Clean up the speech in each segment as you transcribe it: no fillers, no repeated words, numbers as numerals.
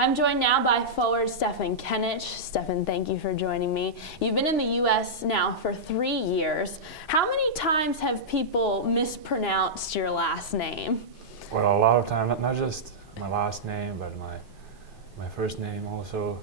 I'm joined now by forward Stefan Kenic. Stefan, thank you for joining me. You've been in the U.S. now for 3 years. How many times have people mispronounced your last name? Well, a lot of times, not just my last name, but my first name also.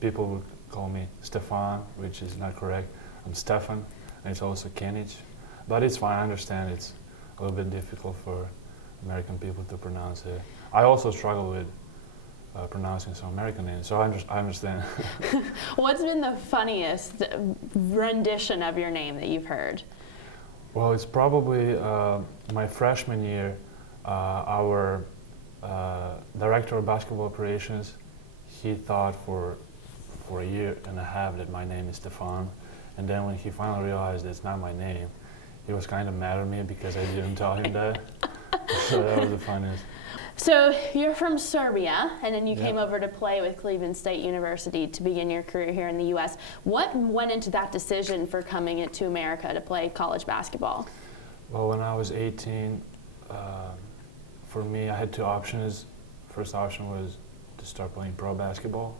People would call me Stefan, which is not correct. I'm Stefan, and it's also Kenic. But it's fine, I understand it's a little bit difficult for American people to pronounce it. I also struggle with pronouncing some American names, so I understand. What's been the funniest rendition of your name that you've heard? Well, it's probably my freshman year. Our director of basketball operations, he thought for a year and a half that my name is Stefan, and then when he finally realized it's not my name, he was kind of mad at me because I didn't tell him that. So that was the funniest. So you're from Serbia, and then you came over to play with Cleveland State University to begin your career here in the U.S. What went into that decision for coming to America to play college basketball? Well, when I was 18, for me, I had two options. First option was to start playing pro basketball,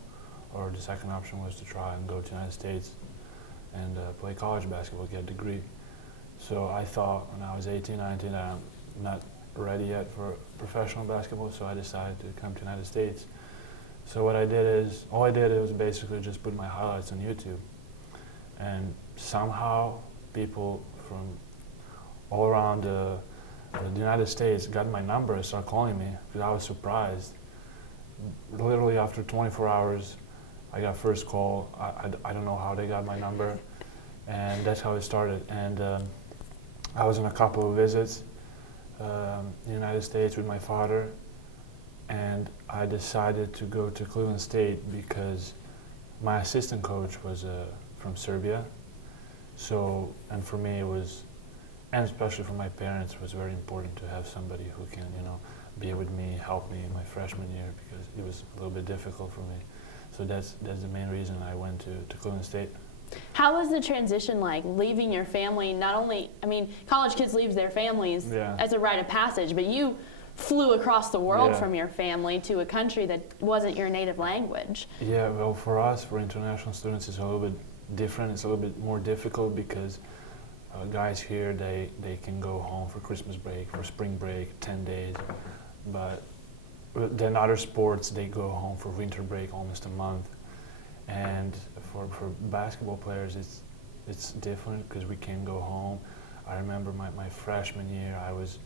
or the second option was to try and go to the United States and play college basketball, get a degree. So I thought when I was 18, 19, I'm not ready yet for professional basketball, so I decided to come to the United States. So what I did is, all I did was basically just put my highlights on YouTube. And somehow people from all around the United States got my number and started calling me, because I was surprised. Literally after 24 hours, I got first call. I don't know how they got my number, and that's how it started. And I was on a couple of visits in the United States with my father, and I decided to go to Cleveland State because my assistant coach was from Serbia. So, and for me it was, and especially for my parents, it was very important to have somebody who can, be with me, help me in my freshman year, because it was a little bit difficult for me. So that's the main reason I went to Cleveland State. How was the transition like, leaving your family? Not only, college kids leave their families as a rite of passage, but you flew across the world from your family to a country that wasn't your native language. Yeah, well, for us, for international students, it's a little bit different. It's a little bit more difficult because guys here, they can go home for Christmas break, for spring break, 10 days. But then other sports, they go home for winter break almost a month. And for basketball players, it's different because we can go home. I remember my freshman year, I was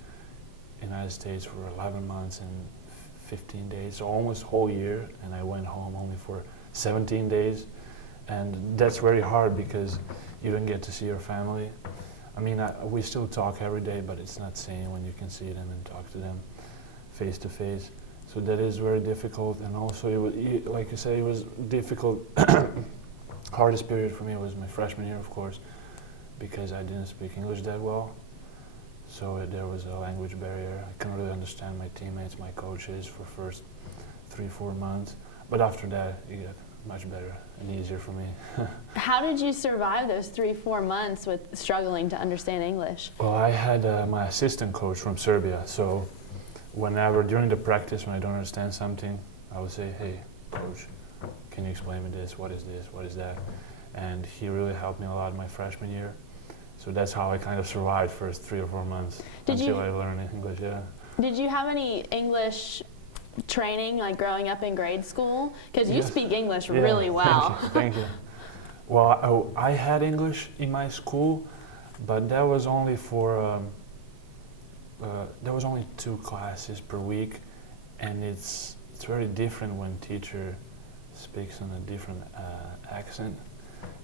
in the United States for 11 months and 15 days, so almost a whole year, and I went home only for 17 days. And that's very hard because you don't get to see your family. We still talk every day, but it's not the same when you can see them and talk to them face to face. So that is very difficult, and also, like you say, it was difficult. Hardest period for me was my freshman year, of course, because I didn't speak English that well. So there was a language barrier. I couldn't really understand my teammates, my coaches for first 3-4 months. But after that, it got much better and easier for me. How did you survive those 3-4 months with struggling to understand English? Well, I had my assistant coach from Serbia, so whenever, during the practice, when I don't understand something, I would say, "Hey, coach, can you explain me this? What is this? What is that?" And he really helped me a lot in my freshman year. So that's how I kind of survived first 3 or 4 months until I learned English, Did you have any English training, like growing up in grade school? Because you speak English really well. Thank you. Well, I had English in my school, but that was only for there was only 2 classes per week, and it's very different when teacher speaks in a different accent.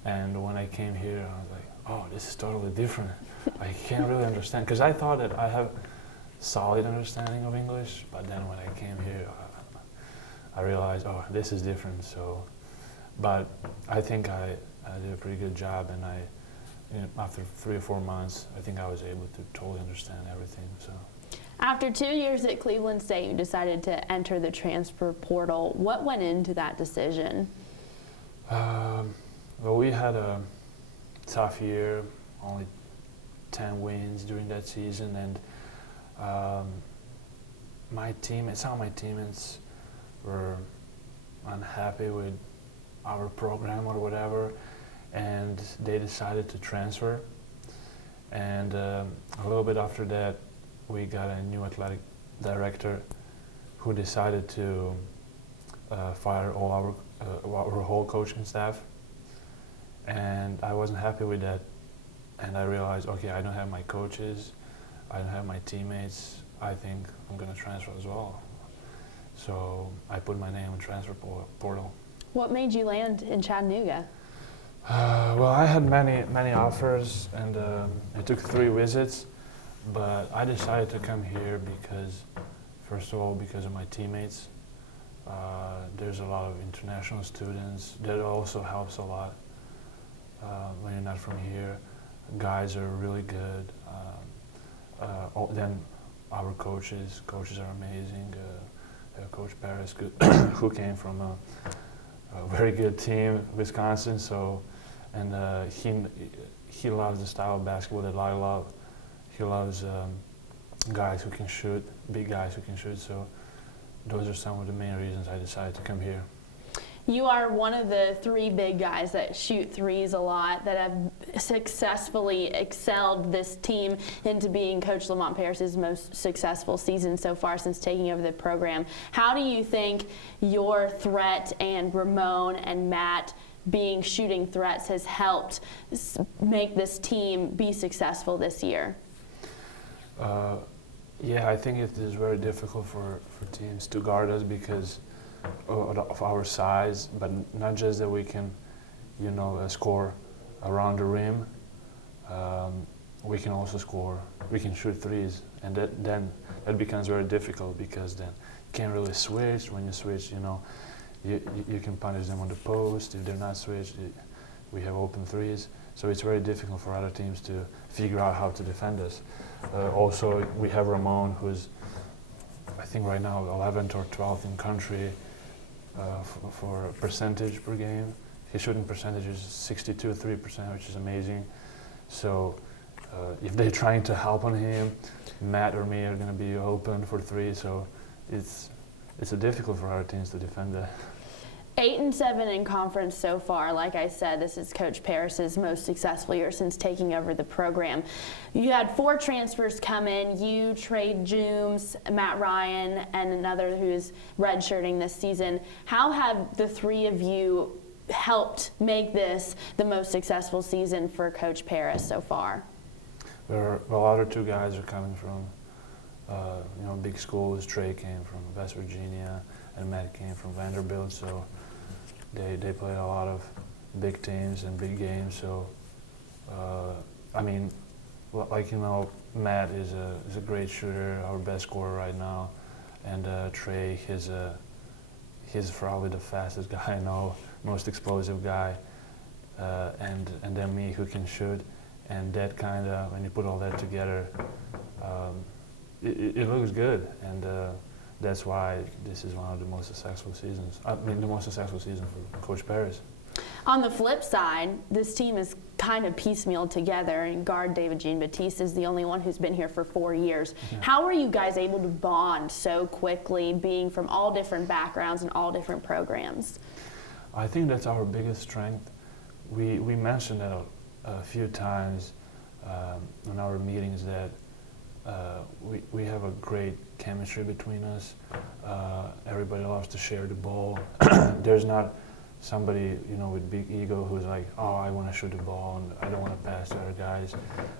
And when I came here, I was like, oh, this is totally different. I can't really understand, because I thought that I have solid understanding of English, but then when I came here, I realized, oh, this is different. So, but I think I did a pretty good job, and after 3 or 4 months, I think I was able to totally understand everything. So, after 2 years at Cleveland State, you decided to enter the transfer portal. What went into that decision? Well, we had a tough year, only 10 wins during that season, and some of my teammates were unhappy with our program or whatever, and they decided to transfer. And a little bit after that, we got a new athletic director who decided to fire all our whole coaching staff. And I wasn't happy with that. And I realized, okay, I don't have my coaches, I don't have my teammates. I think I'm going to transfer as well. So I put my name in transfer portal. What made you land in Chattanooga? Well, I had many offers, and it took 3 visits, but I decided to come here because, first of all, because of my teammates. There's a lot of international students. That also helps a lot when you're not from here. Guys are really good. Then our coaches are amazing. Coach Paris, who came from a very good team, Wisconsin. So, and he loves the style of basketball that I love. He loves guys who can shoot, big guys who can shoot. So, those are some of the main reasons I decided to come here. You are one of the 3 big guys that shoot threes a lot, that have successfully excelled this team into being Coach Lamont Paris's most successful season so far since taking over the program. How do you think your threat and Ramon and Matt being shooting threats has helped make this team be successful this year? Yeah, I think it is very difficult for teams to guard us because of our size, but not just that we can, score around the rim. We can also score. We can shoot threes, and then that becomes very difficult because then you can't really switch. When you switch, you can punish them on the post. If they're not switched, we have open threes. So it's very difficult for other teams to figure out how to defend us. Also, we have Ramon, who's I think right now 11th or 12th in country for percentage per game. His shooting percentage is 62.3%, which is amazing. So if they're trying to help on him, Matt or me are going to be open for 3. So it's difficult for our teams to defend that. 8-7 in conference so far. Like I said, this is Coach Paris's most successful year since taking over the program. You had 4 transfers come in. You, Trey Jooms, Matt Ryan, and another who is redshirting this season. How have the 3 of you helped make this the most successful season for Coach Paris so far? The other 2 guys are coming from big schools. Trey came from West Virginia, and Matt came from Vanderbilt. So they played a lot of big teams and big games. So Matt is a great shooter, our best scorer right now, and Trey, he's probably the fastest guy I know, most explosive guy, and then me, who can shoot, and that kind of, when you put all that together, it looks good, and that's why this is one of the most successful seasons. The most successful season for Coach Paris. On the flip side, this team is kind of piecemealed together, and guard David Jean-Baptiste is the only one who's been here for 4 years. Yeah. How are you guys able to bond so quickly, being from all different backgrounds and all different programs? I think that's our biggest strength. We mentioned that a few times in our meetings that we have a great chemistry between us. Everybody loves to share the ball. There's not somebody with big ego who's like, oh, I want to shoot the ball and I don't want to pass to other guys.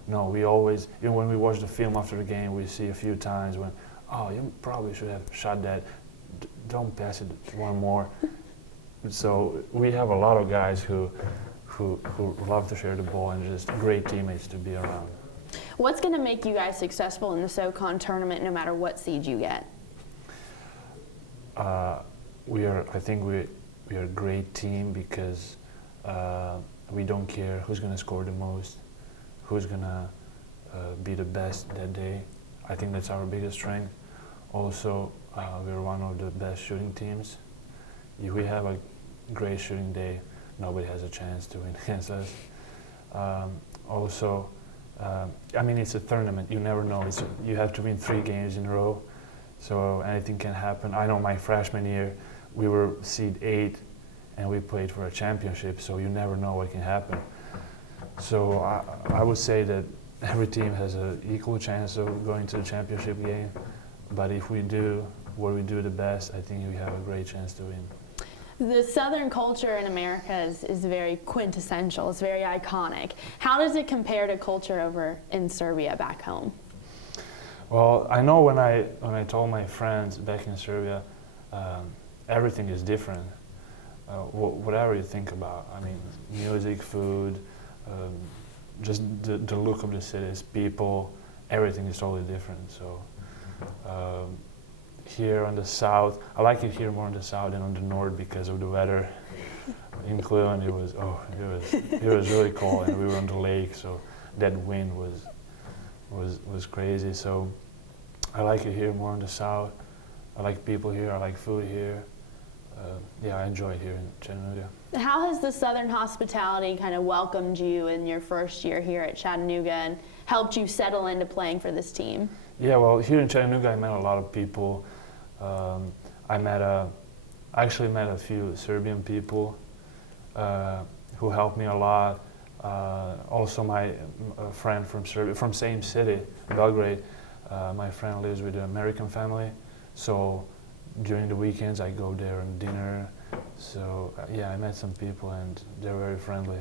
No, we always, even when we watch the film after the game, we see a few times when, oh, you probably should have shot that. Don't pass it one more. So we have a lot of guys who love to share the ball and just great teammates to be around. What's going to make you guys successful in the SoCon tournament no matter what seed you get? I think we are a great team because we don't care who's going to score the most, who's going to be the best that day. I think that's our biggest strength. Also, we're one of the best shooting teams. If we have a great shooting day, nobody has a chance to win against us. It's a tournament. You never know. You have to win 3 games in a row, so anything can happen. I know my freshman year, we were seed 8 and we played for a championship, so you never know what can happen. So I would say that every team has an equal chance of going to the championship game, but if we do what we do the best, I think we have a great chance to win. The Southern culture in America is very quintessential. It's very iconic. How does it compare to culture over in Serbia back home? Well, I know when I told my friends back in Serbia, everything is different. Whatever you think about, I mean, music, food, just the look of the cities, people, everything is totally different. So here on the south, I like it here more on the south than on the north because of the weather. In Cleveland, it was really cold, and we were on the lake, so that wind was crazy. So I like it here more in the south. I like people here. I like food here. Yeah, I enjoy it here in Chattanooga. How has the Southern hospitality kind of welcomed you in your first year here at Chattanooga and helped you settle into playing for this team? Yeah, well, here in Chattanooga, I met a lot of people. I actually met a few Serbian people who helped me a lot. Also, my friend from Serbia, from same city, Belgrade. My friend lives with an American family, so during the weekends I go there and dinner. So yeah, I met some people and they're very friendly.